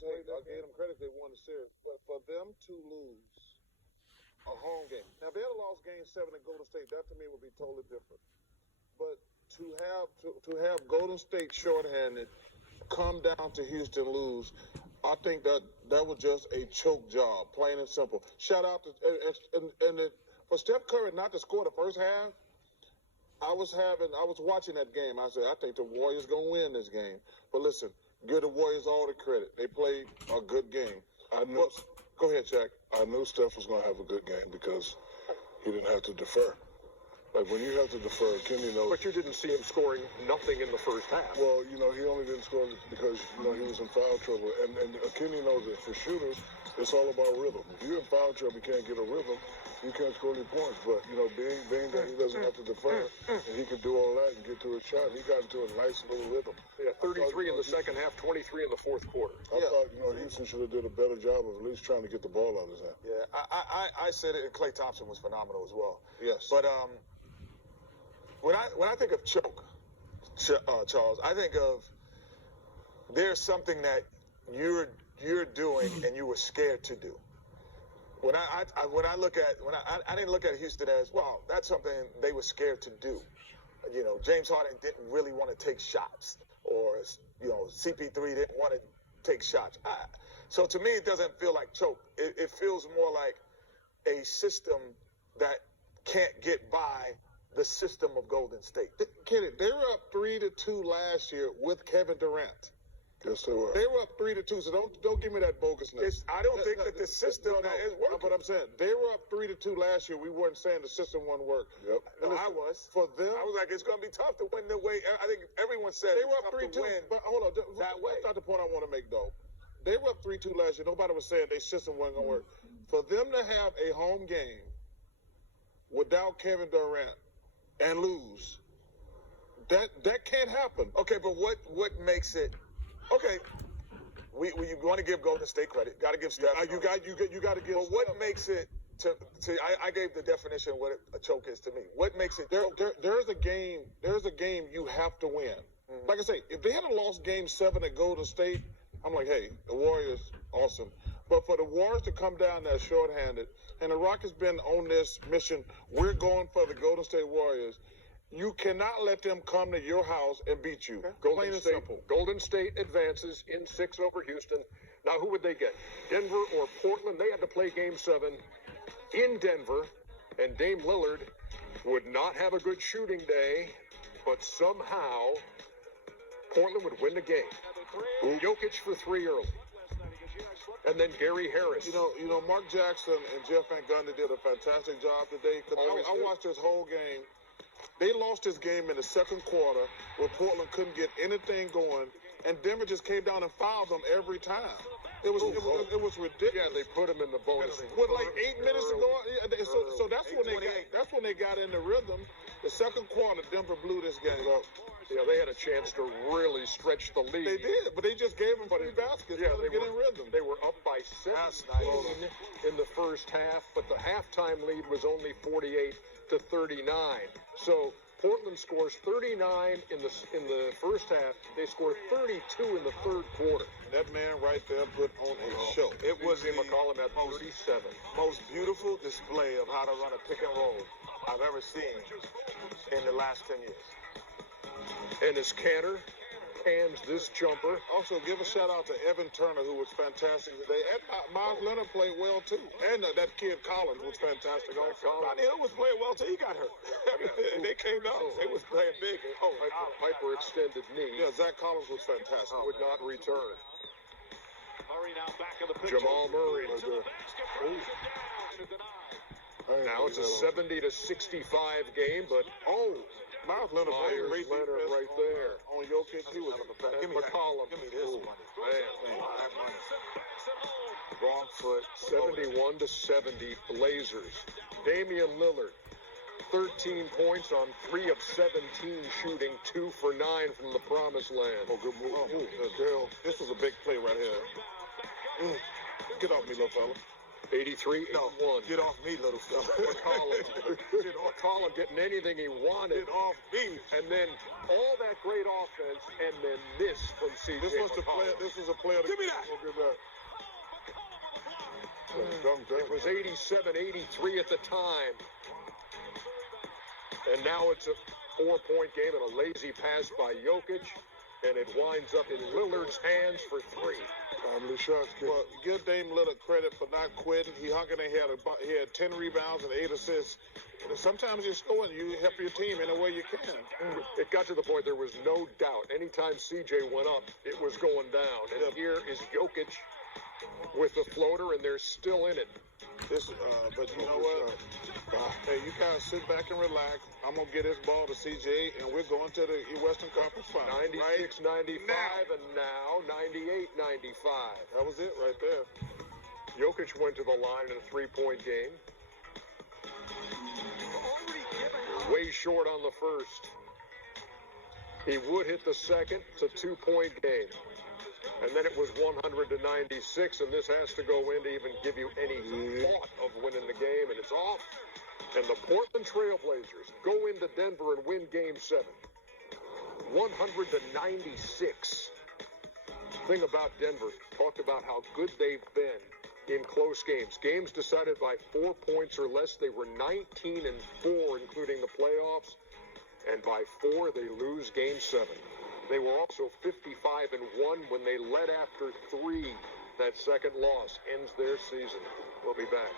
I gave them credit. They won the series. But for them to lose a home game. Now, if they had lost Game 7 at Golden State, that to me would be totally different. But to have Golden State shorthanded, come down to Houston, lose, I think that was just a choke job, plain and simple. Shout out to for Steph Curry not to score the first half. I was watching that game. I said, I think the Warriors gonna win this game. But listen, give the Warriors all the credit. They played a good game. Go ahead, Jack. I knew Steph was gonna have a good game because he didn't have to defer. Like, when you have to defer, Kenny knows. But you didn't see him scoring nothing in the first half. Well, he only didn't score because, he was in foul trouble. And Kenny knows that for shooters, it's all about rhythm. If you're in foul trouble, you can't get a rhythm, you can't score any points. But, being that he doesn't have to defer, and he can do all that and get to a shot, he got into a nice little rhythm. Yeah, 33 in the second half, 23 in the fourth quarter. I thought, Houston should have did a better job of at least trying to get the ball out of his hand. Yeah, I said it, and Klay Thompson was phenomenal as well. Yes. But, when I think of choke, Charles, I think of there's something that you're doing and you were scared to do. When I didn't look at Houston as, well, that's something they were scared to do. James Harden didn't really want to take shots, or CP3 didn't want to take shots. So to me, it doesn't feel like choke. It feels more like a system that can't get by the system of Golden State. Kenny, they were up 3-2 last year with Kevin Durant. Yes, they were. They were up 3-2, so don't give me that bogusness. I don't think that the system is working. But I'm saying they were up 3-2 last year. We weren't saying the system wouldn't work. Yep. No, I was. For them, I was like, it's going to be tough to win the way. I think everyone said they were up 3-2. But hold on, that way. That's not the point I want to make, though. They were up 3-2 last year. Nobody was saying their system wasn't going to work. For them to have a home game without Kevin Durant and lose, that can't happen. Okay, but what makes it? Okay, we want to give Golden State credit. Got to give Steph. You got to give. But what makes it? I gave the definition of what a choke is to me. What makes it? There's a game. There's a game you have to win. Mm-hmm. Like I say, if they had lost Game 7 at Golden State, I'm like, hey, the Warriors, awesome. But for the Warriors to come down there shorthanded, and the Rockets been on this mission, we're going for the Golden State Warriors. You cannot let them come to your house and beat you. Okay. Plain and simple. Golden State advances in 6 over Houston. Now, who would they get? Denver or Portland? They had to play Game 7 in Denver, and Dame Lillard would not have a good shooting day, but somehow Portland would win the game. Jokic for 3 early. And then Gary Harris. Mark Jackson and Jeff Van Gundy did a fantastic job today. I watched this whole game. They lost this game in the second quarter where Portland couldn't get anything going, and Denver just came down and fouled them every time. It was ridiculous. Yeah, they put him in the bonus. With like 8 minutes to go. So that's when they got in the rhythm. The second quarter, Denver blew this game up. Yeah, they had a chance to really stretch the lead. They did, but they just gave them 3 baskets. Yeah, they get in rhythm. They were up by 17 in the first half, but the halftime lead was only 48-39. So Portland scores 39 in the first half. They score 32 in the third quarter. That man right there put on a show. It was the McCollum at 37. most beautiful display of how to run a pick and roll I've ever seen in the last 10 years. And as Cantor cans this jumper. Also, give a shout out to Evan Turner, who was fantastic today. And Miles Leonard played well, too. And that kid Collins was fantastic also. Rodney Hill was playing well, too. He got hurt. They came out. They was playing big. Hyperextended knee. Yeah, Zach Collins was fantastic. Would not return. Murray now back in the picture. Jamal Murray. Now it's a 70-65 game, but Miles Leonard played great defense right there. On Jokic, he was give me McCollum. Give me this money. that money. Wrong foot. 71-70 Blazers. Damian Lillard, 13 points on 3 of 17 shooting, 2 for 9 from the promised land. Good move. This was a big play right here. Get off me, little fella. 83, 81. No, get off me, little fella. McCollum getting anything he wanted. Get off me. And then all that great offense, and then this from C.J. This was the player. This was a player. Give me that. Give that. It was 87-83 at the time. And now it's a 4-point game and a lazy pass by Jokic. And it winds up in Lillard's hands for 3. Family shots. Well, give Dame Lillard credit for not quitting. He hung in there. He had 10 rebounds and 8 assists. And sometimes you're scoring. You help your team any way you can. It got to the point there was no doubt. Anytime CJ went up, it was going down. And here is Jokic with the floater, and they're still in it. But you know what? Hey, you kind of sit back and relax. I'm going to get this ball to CJ, and we're going to the Western Conference Final. 96-95, and now 98-95. That was it right there. Jokic went to the line in a 3-point game. Way short on the first. He would hit the second. It's a 2-point game. And then it was 100-96, and this has to go in to even give you any thought of winning the game, and it's off. And the Portland Trailblazers go into Denver and win Game 7. 100-96. Thing about Denver, talked about how good they've been in close games. Games decided by 4 points or less. They were 19-4, including the playoffs. And by 4, they lose Game 7. They were also 55-1 when they led after 3. That second loss ends their season. We'll be back.